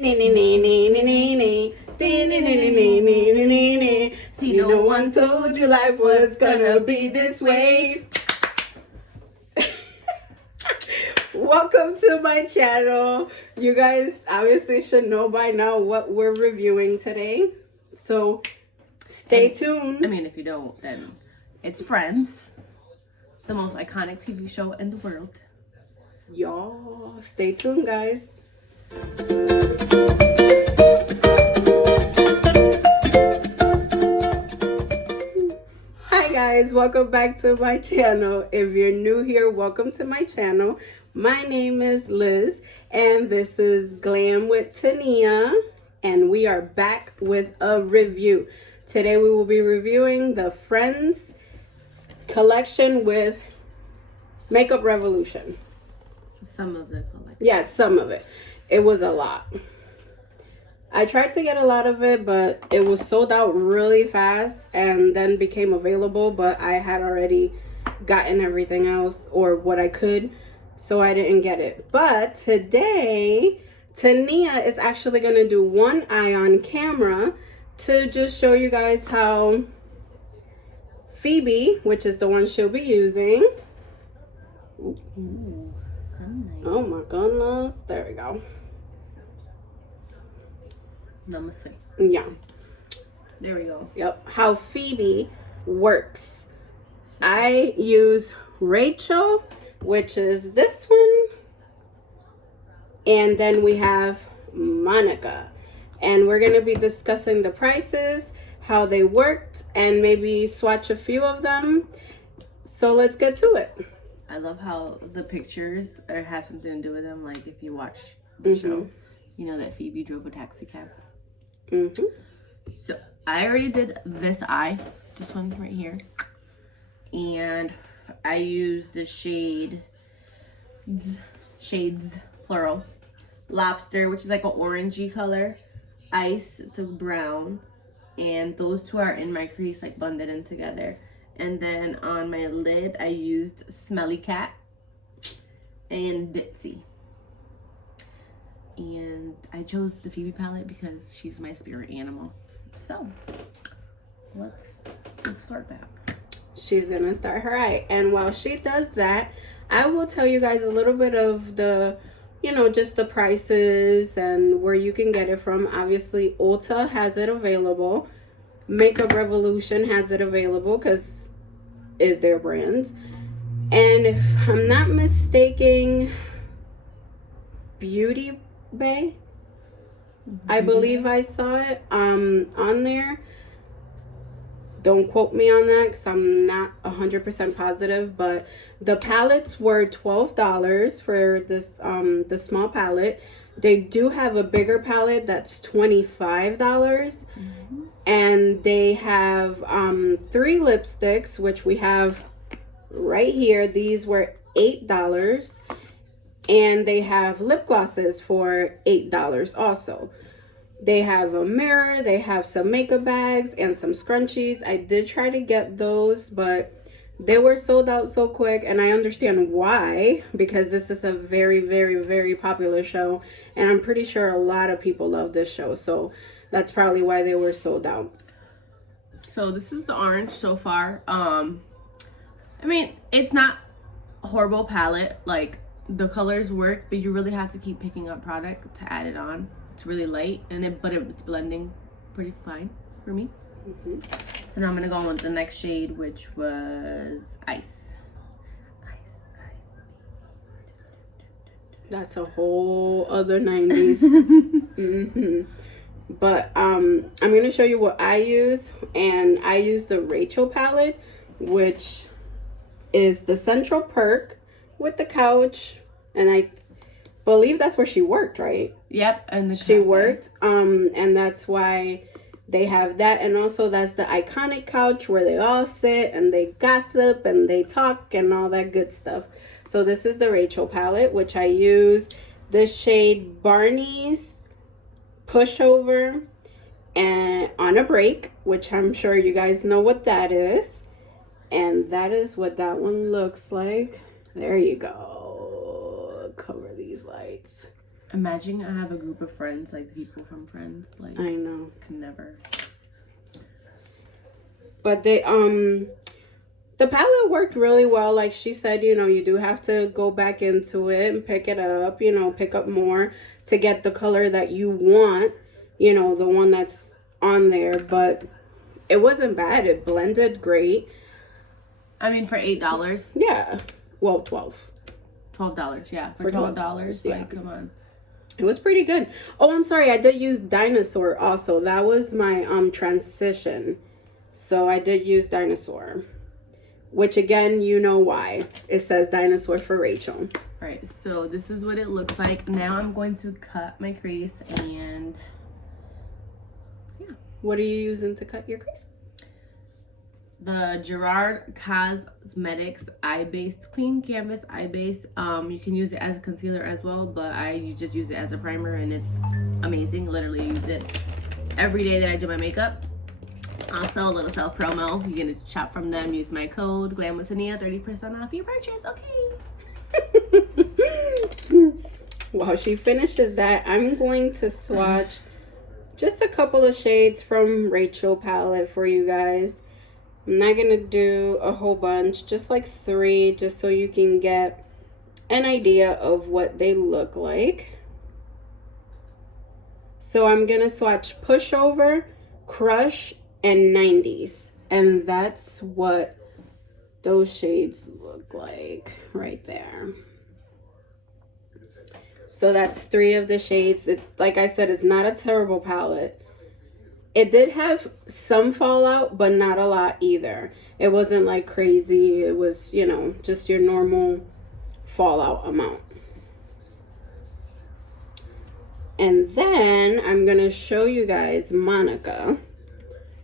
See, no one told you life was gonna be this way. Welcome to my channel. You guys obviously should know by now what we're reviewing today, so stay tuned. I mean, if you don't, then it's Friends, the most iconic TV show in the world. Y'all, stay tuned, guys. Hi guys, welcome back to my channel. If you're new here, welcome to my channel. My name is Liz and this is Glam with Tania, and we are back with a review. Today we will be reviewing the Friends collection with Makeup Revolution. Some of the collection. Yes, some of it. It was a lot. I tried to get a lot of it, but it was sold out really fast and then became available, but I had already gotten everything else or what I could, so I didn't get it. But today, Tania is actually going to do one eye on camera to just show you guys how Phoebe, which is the one she'll be using. Ooh, nice. Oh my goodness. There we go. Namaste. Yeah. There we go. Yep. How Phoebe works. I use Rachel, which is this one. And then we have Monica. And we're going to be discussing the prices, how they worked, and maybe swatch a few of them. So let's get to it. I love how the pictures have something to do with them. Like if you watch the show, you know that Phoebe drove a taxi cab. So I already did this eye, this one right here, and I used the shades plural, Lobster, which is like an orangey color, Ice, it's a brown, and those two are in my crease, like blended in together. And then on my lid I used Smelly Cat and Ditzy. And I chose the Phoebe palette because she's my spirit animal. So let's start that. She's gonna start her eye, and while she does that, I will tell you guys a little bit of the, you know, just the prices and where you can get it from. Obviously Ulta has it available, Makeup Revolution has it available because is their brand, and if I'm not mistaken, Beauty Bay, I believe I saw it on there. Don't quote me on that because I'm not 100% positive, but the palettes were $12 for this the small palette. They do have a bigger palette that's $25, and they have 3 lipsticks, which we have right here. These were $8. And they have lip glosses for $8 also. They have a mirror, they have some makeup bags and some scrunchies. I did try to get those, but they were sold out so quick, and I understand why, because this is a very, very, very popular show, and I'm pretty sure a lot of people love this show, so that's probably why they were sold out. So this is the orange so far. I mean, it's not a horrible palette, like the colors work, but you really have to keep picking up product to add it on. It's really light, but it's blending pretty fine for me. So now I'm gonna go on with the next shade, which was Ice. That's a whole other 90s. But I'm gonna show you what I use, and I use the Rachel palette, which is the Central Perk with the couch, and I believe that's where she worked, right? Yep, and she worked, and that's why they have that, and also that's the iconic couch where they all sit and they gossip and they talk and all that good stuff. So this is the Rachel palette, which I use the shade Barney's Pushover and On a Break, which I'm sure you guys know what that is, and that is what that one looks like. There you go. Cover these lights. Imagine I have a group of friends, like people from Friends. Like, I know. Can never. But the palette worked really well. Like she said, you know, you do have to go back into it and pick it up, you know, pick up more to get the color that you want, you know, the one that's on there. But it wasn't bad. It blended great. I mean, for $8. Yeah. Well, $12. Yeah. For $12. Yeah. Like, come on. It was pretty good. Oh, I'm sorry. I did use Dinosaur also. That was my transition. So I did use Dinosaur. Which again, you know why. It says Dinosaur for Rachel. Right. So this is what it looks like. Now I'm going to cut my crease and yeah. What are you using to cut your crease? The Gerard Cosmetics Eye Based Clean Canvas Eye Base. You can use it as a concealer as well, but I just use it as a primer and it's amazing. Literally use it every day that I do my makeup. Also, a little self promo. You're gonna shop from them. Use my code glamwithtania, 30% off your purchase. Okay. While she finishes that, I'm going to swatch just a couple of shades from Rachel palette for you guys. I'm not gonna do a whole bunch, just like 3, just so you can get an idea of what they look like. So I'm gonna swatch Pushover, Crush, and 90s, and that's what those shades look like right there. So that's 3 of the shades. It, like I said, it's not a terrible palette. It did have some fallout, but not a lot either. It wasn't like crazy. It was, you know, just your normal fallout amount. And then I'm gonna show you guys Monica.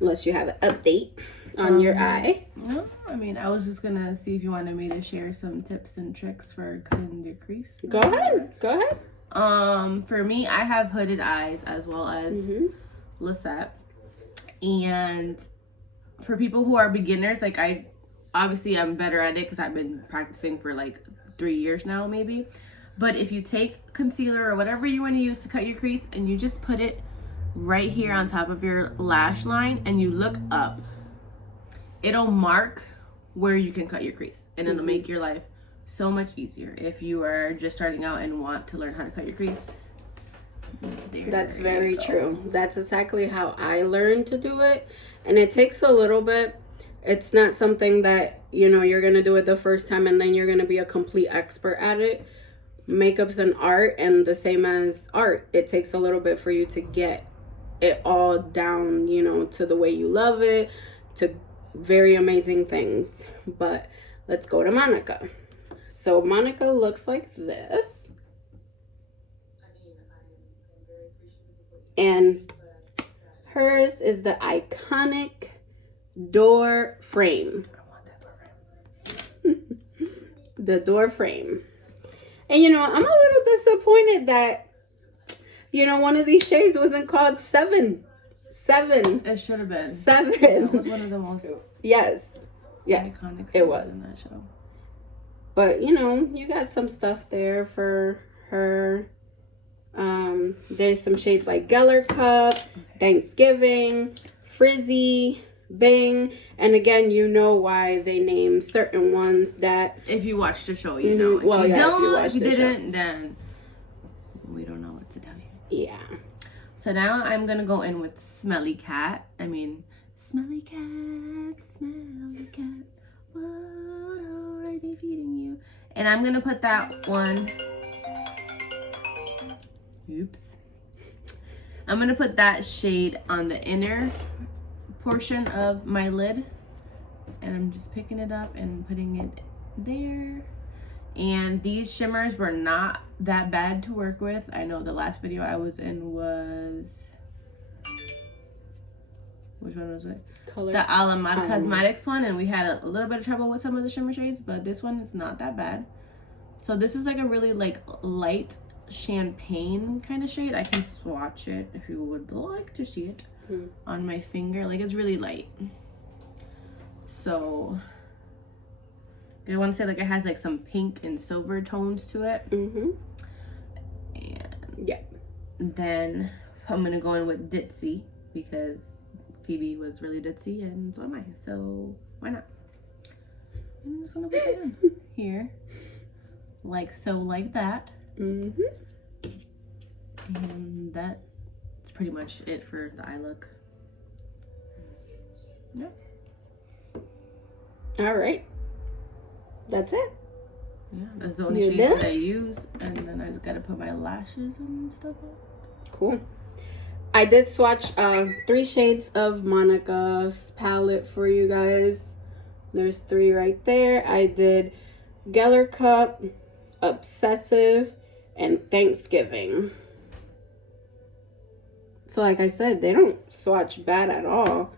Unless you have an update on your eye. No, I mean, I was just gonna see if you wanted me to share some tips and tricks for cutting your crease. Go ahead. Go ahead. For me, I have hooded eyes as well as Lisette. And for people who are beginners, like I'm better at it because I've been practicing for like 3 years now, maybe. But if you take concealer or whatever you want to use to cut your crease and you just put it right here on top of your lash line and you look up, it'll mark where you can cut your crease and it'll make your life so much easier if you are just starting out and want to learn how to cut your crease. That's very true. That's exactly how I learned to do it, and it takes a little bit. It's not something that, you know, you're gonna do it the first time and then you're gonna be a complete expert at it. Makeup's an art, and the same as art, it takes a little bit for you to get it all down, you know, to the way you love it, to very amazing things. But let's go to Monica. So Monica looks like this, and hers is the iconic door frame. The door frame. And you know, I'm a little disappointed that, you know, one of these shades wasn't called 7. It should have been 7. That was one of the most yes iconic it was in that show. But you know, you got some stuff there for her. There's some shades like Geller Cup, Thanksgiving, Frizzy, Bing, and again, you know why they name certain ones that. If you watch the show, you know. Well, if you yeah, don't, if you watch if you the didn't, then we don't know what to tell you. Yeah. So now I'm gonna go in with Smelly Cat. Smelly cat, smelly cat, what are they feeding you? And I'm gonna put that one. Oops. I'm gonna put that shade on the inner portion of my lid, and I'm just picking it up and putting it there. And these shimmers were not that bad to work with. I know the last video I was in was, which one was it? Color. The Alamad Cosmetics one, and we had a little bit of trouble with some of the shimmer shades, but this one is not that bad. So this is like a really like light champagne kind of shade. I can swatch it if you would like to see it on my finger. Like, it's really light. So I want to say like it has like some pink and silver tones to it. And Yeah. Then I'm gonna go in with Ditzy because Phoebe was really ditzy and so am I. So why not? I'm just gonna put that in here, like so, like that. Mm-hmm. And that's pretty much it for the eye look. Yeah. All right. That's it. Yeah, that's the only shades that I use, and then I just gotta put my lashes and stuff on. Cool. I did swatch 3 shades of Monica's palette for you guys. There's 3 right there. I did Geller Cup, Obsessive, and Thanksgiving. So like I said, they don't swatch bad at all.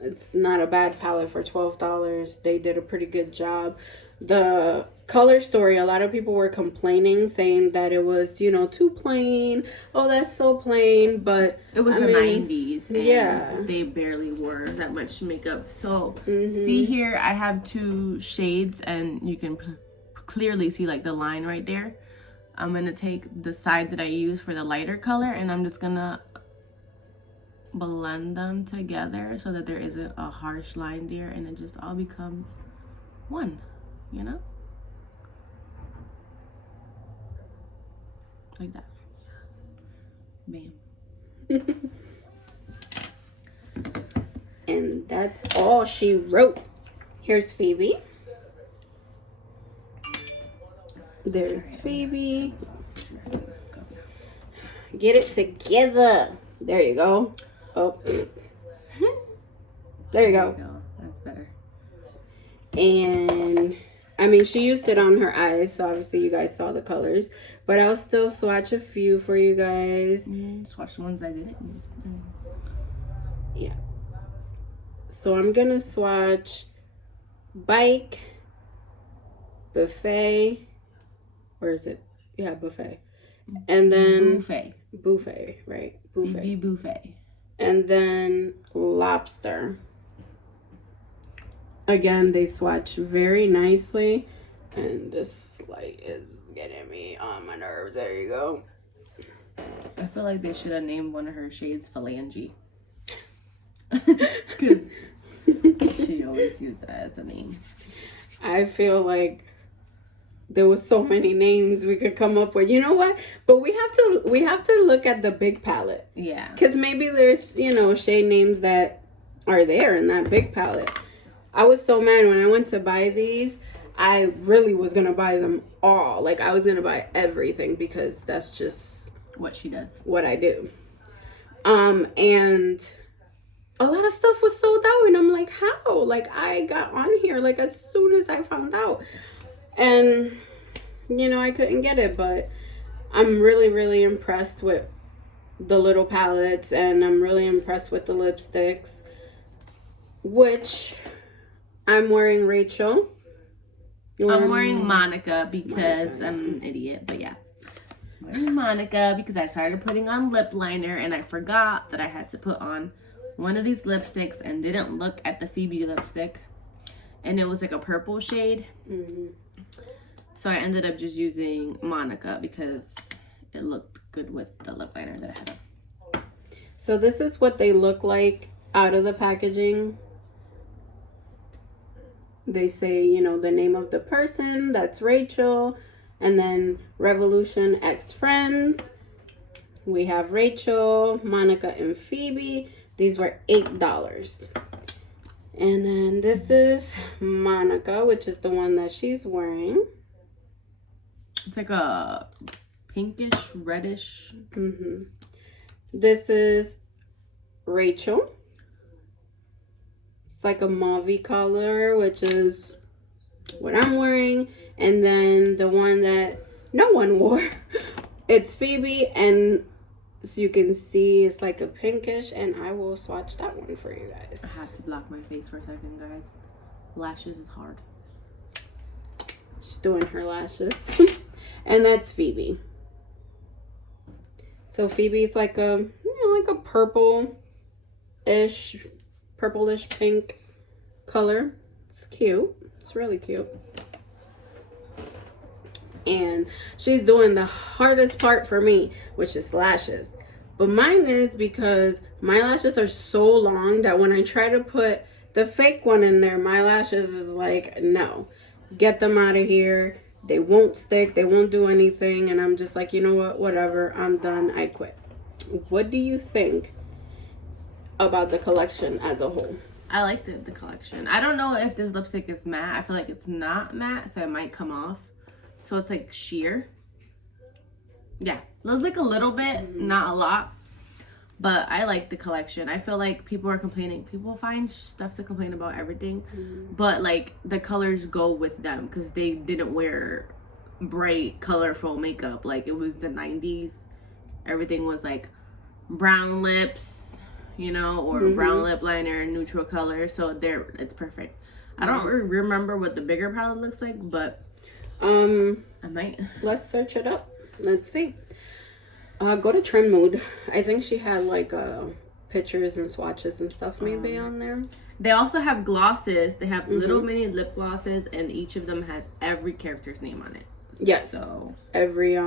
It's not a bad palette for $12. They did a pretty good job. The color story, a lot of people were complaining, saying that it was, you know, too plain. Oh, that's so plain. But it was the 90s. And yeah, they barely wore that much makeup. So see here, I have 2 shades, and you can clearly see like the line right there. I'm gonna take the side that I use for the lighter color, and I'm just gonna blend them together so that there isn't a harsh line there, and it just all becomes one, you know, like that. Bam. And that's all she wrote. Here's Phoebe. There's Phoebe. Get it together. There you go. Oh. There you go. That's better. And I mean, she used it on her eyes, so obviously you guys saw the colors. But I'll still swatch a few for you guys. Swatch the ones I didn't use. Yeah. So I'm gonna swatch Bike, Buffet. Where is it? Yeah, Buffet. And then Buffet, right? Buffet. Buffet. And then Lobster. Again, they swatch very nicely. And this light is getting me on my nerves. There you go. I feel like they should have named one of her shades Phalange. Because she always used that as a name. I feel like there was so many names we could come up with. You know what? But we have to look at the big palette. Yeah. Because maybe there's, you know, shade names that are there in that big palette. I was so mad when I went to buy these. I really was going to buy them all. Like, I was going to buy everything because that's just what she does. What I do. And a lot of stuff was sold out. And I'm like, how? Like, I got on here, like, as soon as I found out. And, you know, I couldn't get it. But I'm really, really impressed with the little palettes. And I'm really impressed with the lipsticks. Which I'm wearing Rachel. I'm wearing Monica because I'm an idiot, but yeah. I'm wearing Monica because I started putting on lip liner and I forgot that I had to put on one of these lipsticks and didn't look at the Phoebe lipstick. And it was like a purple shade. So I ended up just using Monica because it looked good with the lip liner that I had on. So this is what they look like out of the packaging. They say, you know, the name of the person, that's Rachel, and then Revolution X Friends. We have Rachel, Monica, and Phoebe. These were $8. And then this is Monica, which is the one that she's wearing. It's like a pinkish, reddish. This is Rachel. Like a mauve color, which is what I'm wearing. And then the one that no one wore, it's Phoebe, and as you can see, it's like a pinkish, and I will swatch that one for you guys. I have to block my face for a second, guys. Lashes is hard. She's doing her lashes. And that's Phoebe. So Phoebe's like a, you know, like a purplish pink color. It's cute. It's really cute. And she's doing the hardest part for me, which is lashes. But mine is because my lashes are so long that when I try to put the fake one in there, my lashes is like, no, get them out of here. They won't stick. They won't do anything. And I'm just like, you know what? Whatever. I'm done. I quit. What do you think about the collection as a whole? I like the collection. I don't know if this lipstick is matte. I feel like it's not matte, so it might come off. So it's like sheer. Yeah, looks like a little bit, not a lot. But I like the collection. I feel like people are complaining. People find stuff to complain about everything. But like the colors go with them because they didn't wear bright, colorful makeup. Like it was the 90s. Everything was like brown lips, you know, or brown lip liner, neutral color. So there, it's perfect. I don't remember what the bigger palette looks like, but I might. Let's search it up. Let's see. Go to Trend Mood. I think she had like pictures and swatches and stuff maybe on there. They also have glosses. They have little mini lip glosses, and each of them has every character's name on it. Yes. So every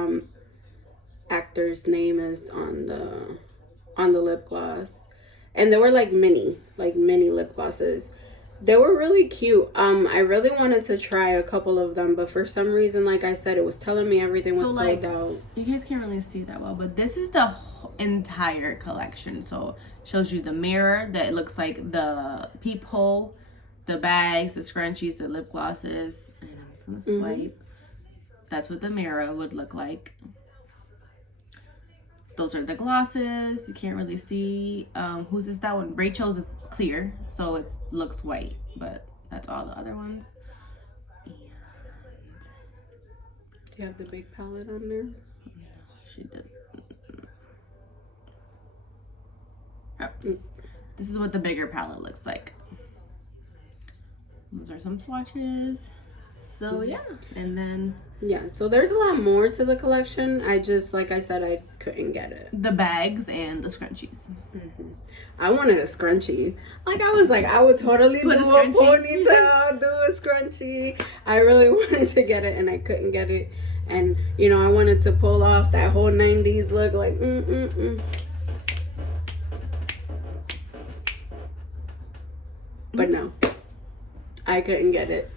actor's name is on the lip gloss. And they were like mini lip glosses. They were really cute. I really wanted to try a couple of them, but for some reason, like I said, it was telling me everything was sold out. You guys can't really see that well, but this is the entire collection. So it shows you the mirror that looks like the peephole, the bags, the scrunchies, the lip glosses. And I'm just gonna swipe. That's what the mirror would look like. Those are the glosses. You can't really see. Whose is that one? Rachel's is clear, so it looks white, but that's all the other ones. And do you have the big palette on there? She does. Oh. This is what the bigger palette looks like. Those are some swatches. So yeah, and then yeah, so there's a lot more to the collection. I just, like I said, I couldn't get it. The bags and the scrunchies. I wanted a scrunchie. Like I was like, I would totally do a ponytail, do a scrunchie. I really wanted to get it and I couldn't get it. And you know, I wanted to pull off that whole 90s look, like But no, I couldn't get it.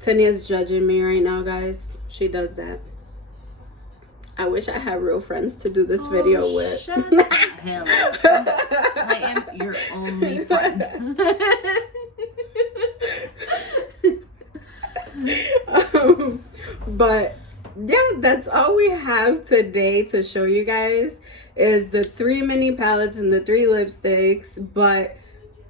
Tania's judging me right now, guys. She does that. I wish I had real friends to do this video with. Shut the hell up. I am your only friend. But yeah, that's all we have today to show you guys is the 3 mini palettes and the 3 lipsticks. But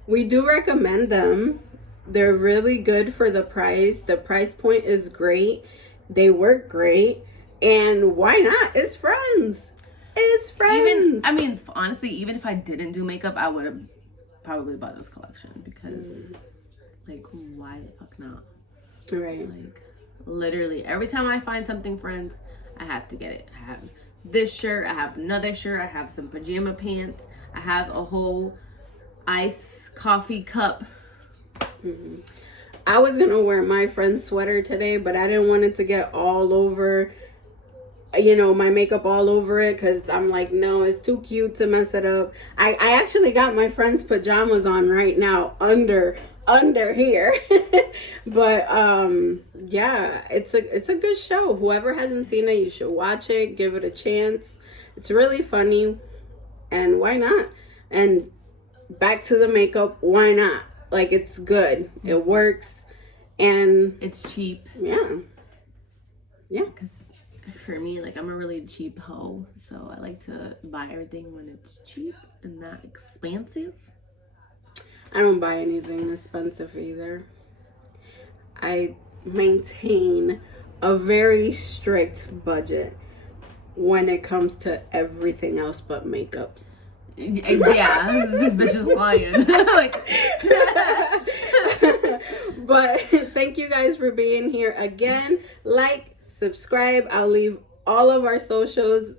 we do recommend them. They're really good for the price. The price point is great. They work great. And why not? It's friends. It's friends. Honestly, even if I didn't do makeup, I would have probably bought this collection because, like, why the fuck not? Right. Like, literally, every time I find something, friends, I have to get it. I have this shirt. I have another shirt. I have some pajama pants. I have a whole iced coffee cup. I was gonna wear my friend's sweater today, but I didn't want it to get all over, you know, my makeup all over it, because I'm like, no, it's too cute to mess it up. I actually got my friend's pajamas on right now under here. But yeah, it's a good show. Whoever hasn't seen it, you should watch it, give it a chance. It's really funny, and why not? And back to the makeup, why not? Like, it's good. It works. And it's cheap. Yeah. Because for me, like, I'm a really cheap hoe. So I like to buy everything when it's cheap and not expensive. I don't buy anything expensive either. I maintain a very strict budget when it comes to everything else but makeup. Yeah, this bitch is lying. Like, but thank you guys for being here again. Like, subscribe. I'll leave all of our socials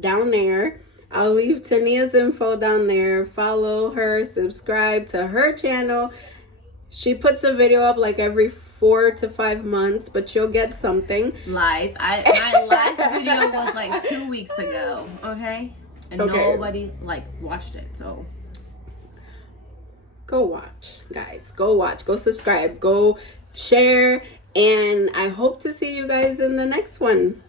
down there. I'll leave Tania's info down there. Follow her, subscribe to her channel. She puts a video up like every 4 to 5 months, but you'll get something. Lies. My last video was like 2 weeks ago, okay? And nobody like watched it, so go watch, guys. Go watch. Go subscribe. Go share. And I hope to see you guys in the next one.